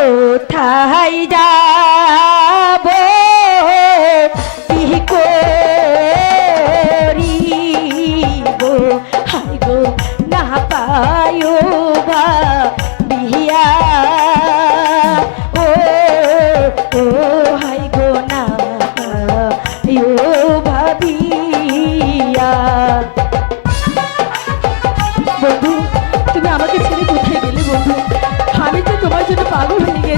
কোথায় যাব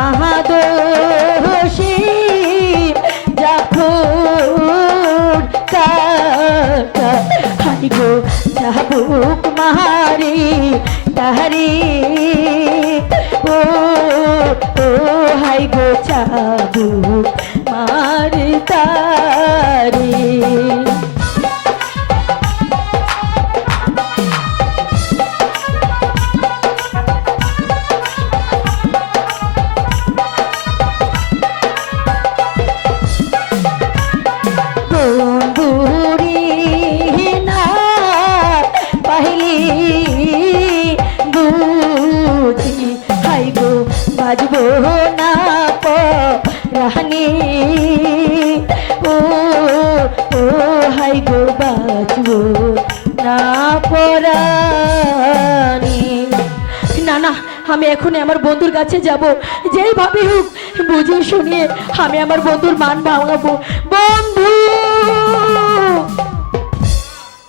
বিনা দোষী যখন কাকা হাই গো চাবুক মারি তাহারি। ও ও হাই গো চাবুক বাজবো না রাহানি। ও ও, হাই গো, বাজবো না পরানি না না, আমি এখন আমার বন্ধুর কাছে যাব। যেইভাবে হোক, বুঝে শুনিয়ে আমি আমার বন্ধুর মান ভাঙাবো।